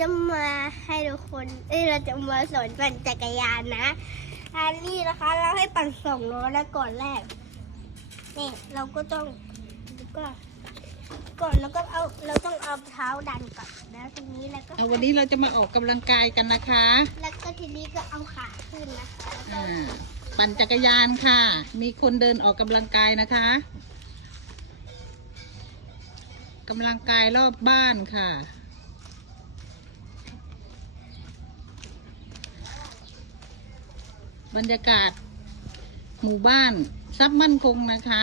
จะมาให้ทุกคน เอ้ยเราจะมาสอนปั่นจักรยานนะอันนี้นะคะ เราให้ปั่นสองล้อแล้วก่อนแรกนี่เราก็ต้องก็ก่อนแล้วก็เอาเราต้องเอาเท้าดันก่อนแล้วทีนี้แล้วก็เอาวันนี้เราจะมาออกกำลังกายกันนะคะ แล้วก็ทีนี้ก็เอาขาขึ้นนะคะแล้วก็อ่าปั่นจักรยานค่ะ มีคนเดินออกกำลังกายนะคะกำลังกายรอบบ้านค่ะ บรรยากาศ หมู่บ้านทรัพย์มั่นคงนะคะ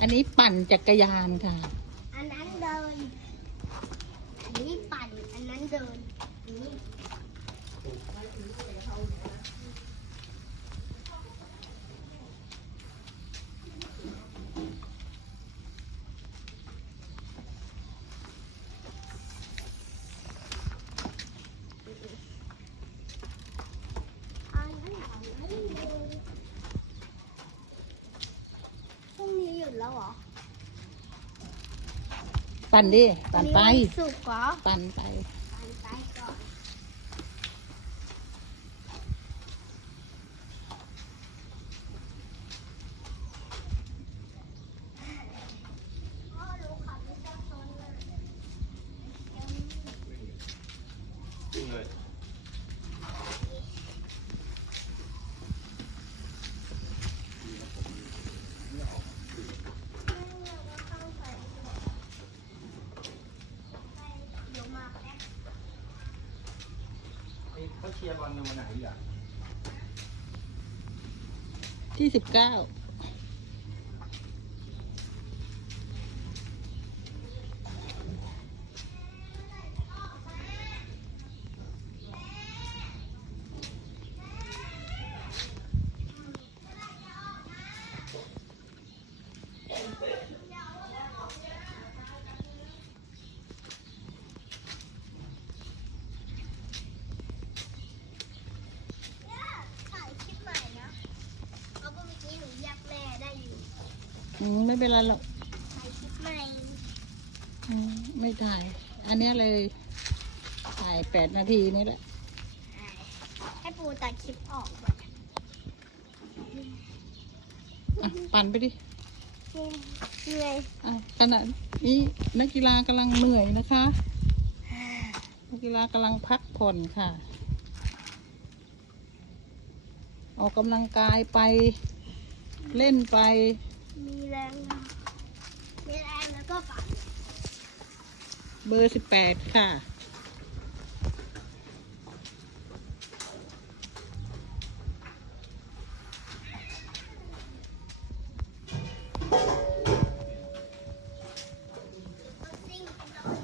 อันนี้ปั่นจักรยานค่ะ อันนั้นเดิน อันนี้ปั่น อันนั้นเดินอันนี้ อันนั้นอันนั้นเดินพรุ่งนี้หยุดแล้วเหรอ ปั่นดิ ปั่นไปวัสุกร์เหรอ ปั่นไป ปั่นไปก่อนพ่อรู้ขับไม่ต้องชนเลย เดี๋ยวมาแป๊บ เขาเชียร์บอลในวันไหนอะ ที่สิบเก้า ถ่ายคลิปใหม่นะเพราะว่าเมื่อกี้หนูเรียกแม่ได้อยู่ อืมไม่เป็นไรหรอกถ่ายคลิปใหม่อืมไม่ถ่าย อันเนี้ยเลย ถ่ายแปดนาทีนี่แหละให้ปูตัดคลิปออกก่อนอะ ปั่นไปดิ เหนื่อยอะขณะนี้นักกีฬากำลังเหนื่อยนะคะ นักกีฬากำลังพักผ่อนค่ะ ออกกำลังกายไปเล่นไป มีแรงมีแรงแล้วก็ฝัน เบอร์สิบแปดค่ะ ซิ่งไปหน่อย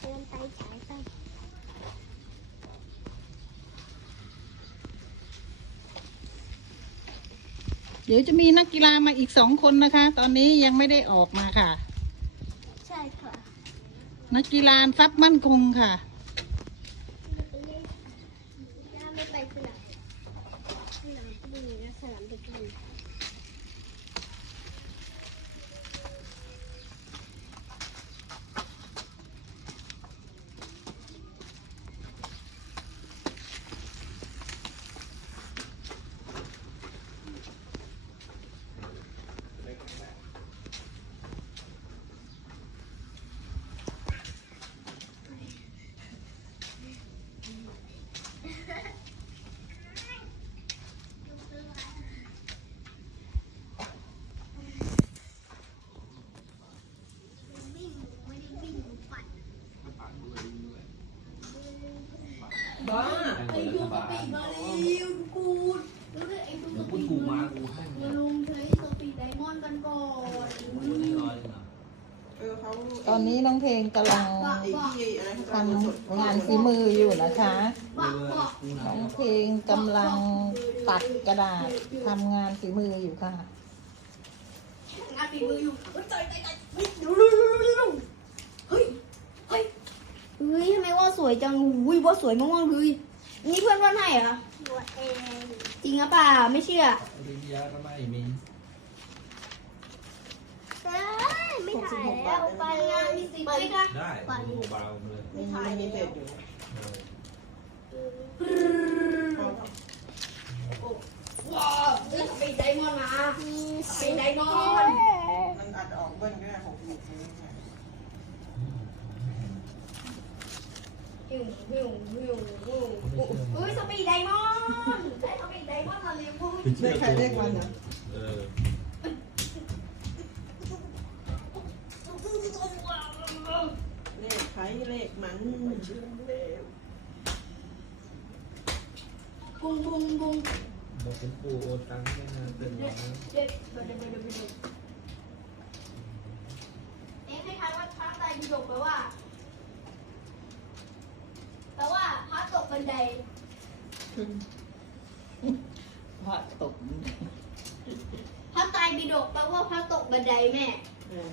เดินไปฉายไป เดี๋ยวจะมีนักกีฬามาอีกสองคนนะคะ ตอนนี้ยังไม่ได้ออกมาค่ะ ใช่ค่ะ นักกีฬาทรัพย์มั่นคงค่ะ บ้าไอ้ยูกะปิมาเร็วกูดเดี๋ยวกูถูกมากูให้มึงลุงใช้สปีดไดมอนด์กันก่อนกูได้ร้อยหนึ่งอะเออเขาตอนนี้น้องเพลงกำลังบอกบอกทำงานฝีมืออยู่นะคะบอกบอกน้องเพลงกำลังตัดกระดาษทำงานฝีมืออยู่ค่ะ งานฝีมืออยู่เฮ้ยใจใจใจเฮ้ยเดี๋ยวเร็วเร็วเร็วเฮ้ยเฮ้ย เฮ้ยทำไมว่าสวยจังอุ้ยว่าสวยมากๆเลยนี่เพื่อนว่าให้เหรอตัวเองจริงหรือเปล่าไม่เชื่อปริญญาก็ไม่มีเอ้ยไม่ถ่ายแล้วไปงานมีสิบไหมคะได้กูเบาๆเลยไม่ถ่ายมีเศษอยู่ว้าวเฮ้ยสปีดไดมอนด์มามีสสิปีบดไดมอนด์มันอาจจะออกเบิ้ลก็ได้ของผิดหิ วิววิววิวอุ้ยสปีดไดมอนด์ใช้สปีดไดมอนด์มาเร็วเว้ยเลขใครเลขมันนะ เออเลขใครเลขมันบุ้งบุ้งบุ้งบอกเป็นปูโอนตังค์ให้นะเป็นร้อยเด็ดเด็ดเด็ดเด็ดเด็ดเด็ดเอ๊ะให้ทายว่าพระไตรปิฎกแปลว่าแปลว่าพระตกบันได พระตกพระไตรปิฎกแปลว่าพระตกบันไดแม่ เออ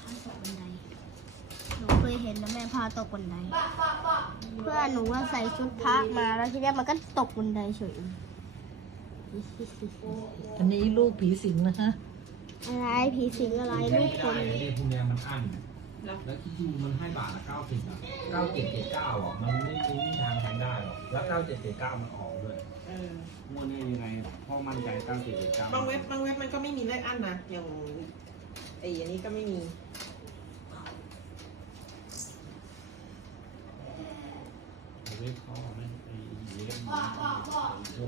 พาตกบันได หนูเคยเห็นนะแม่พาตกบันไดปะปะปะเพื่อนหนูว่าใส่ชุดพระมาแล้วทีเนี้ยมันก็ตกบันไดเฉย อันนี้ลูกผีสิงนะคะอะไรผีสิงอะไรลูกคนไอ้พวกเนี้ยมันอั้น แล้วคิดดูมันให้บาทละเก้าสิบอะเก้าเจ็ดเจ็ดเก้าอะ มันไม่มีทางทำได้หรอก แล้วเก้าเจ็ดเจ็ดเก้ามันออกด้วยเออ งวดนี้ยังไงพ่อมั่นใจเก้าเจ็ดเจ็ดเก้าบางเว็บบางเว็บมันก็ไม่มีเลขอันนะอย่างไอ้อันนี้ก็ไม่มี เว็บเขาไม่ไอ้เว็บปะปะปะโอ้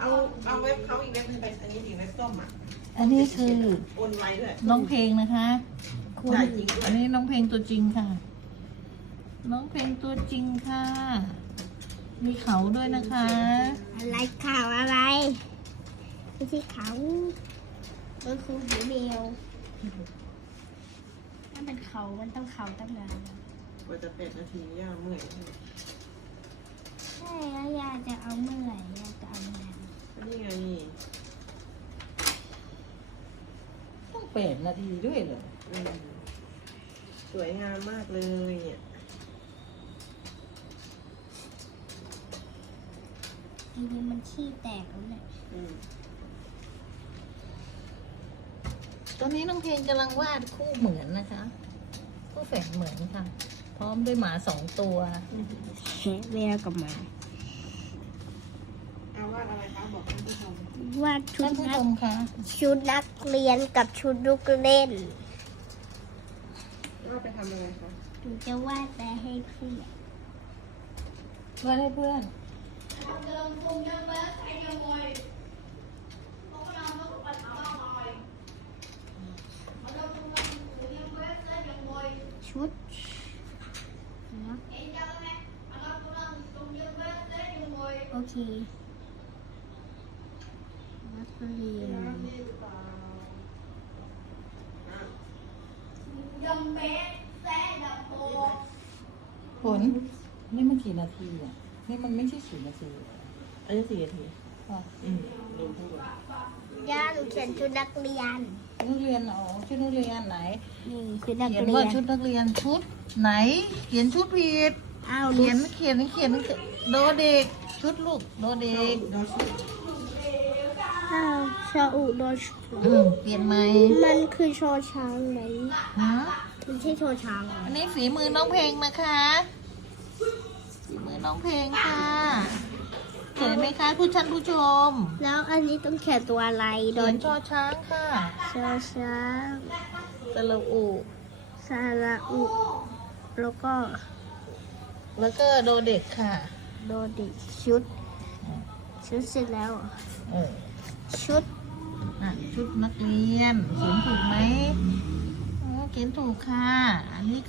เอาเอาเว็บเขาอีกเว็บนึงไปอันนี้อีกเว็บส้มอะอันนี้คือโอนไวด้วยน้องเพลงนะคะ คุณได้จริงด้วยอันนี้น้องเพลงตัวจริงค่ะ น้องเพลงตัวจริงค่ะ มีเขาด้วยนะคะ อะไรข่าวอะไรไม่ใช่เขามันคือหูแมวถ้าเป็นเขามันต้องเขาตั้งนานกว่าจะเป็ดนาทีย่าเมื่อยใช่แล้วยาจะเอาเมื่อไหร่ยาจะเอานานอันนี้ไงต้องแปดนาทีด้วยเหรออืม สวยงามมากเลยเนี่ยทีนี้มันขี้แตกแล้วเนี่ยอืมตอนนี้น้องเพลงกำลังวาดคู่เหมือนนะคะ คู่แฝดเหมือนค่ะ พร้อมด้วยหมาสองตัวแมวกับหมาเอาวาดอะไรคะบอกท่านผู้ชมวาดชุท่าดนผู้นัชกมคะชุดนักเรียนกับชุดลูกเล่น ว่าไปทำอะไรคะหนูจะวาดไปให้เพื่อนวาดให้เพื่อนเดินตรงยังแม่ใส่ยังไงเขาก็นำมาปัญหามากมายมันเราตรงนั้นยังแม่ใส่ยังไง ชุ ดนะเอ็นยังไงมันเราตรงนั้นตรงยังแม่ใส่ยังไงโอเคนักเรียนยังแม่ใส่ดับโบผลนี่มันกี่นาทีอะ นี่มันไม่ใช่สี่นาทีอันนี้สี่นาทีอะอืมดูพูดย่าหนูเขียนชุดนักเรียน นักเรียนอ๋อชุดนักเรียนไหนนี่ชุดนักเขียนเรีว่ายนชุดนักเรียนชุด ไหน เขียนชุดผิดอ้าวหนูเขียนเขียนเขียนโดเด็กชุดลูกโดเด็กดูชุด อ้าวชาอุโดชอืมเปลี่ยนไหมมันคือชอช้างไหมฮะมันใช่ชอช้างเหรออันนี้ฝีมือน้องเพลงนะคะ ฝีมือน้องเพลงค่ะเห็นไหมคะผู้ชันผู้ชมแล้วอันนี้ต้องเขียนตัวอะไรโดเขียนนชอช้างค่ะชอช้างตะละอูซาระอุ แล้วก็แล้วก็โดเด็กค่ะ โดดิชุด ชุดเสร็จแล้วเหรอ เออ ชุดอะชุดนักเรียนเขียนถูกไหมอ๋อเขียนถูกค่ะ อันนี้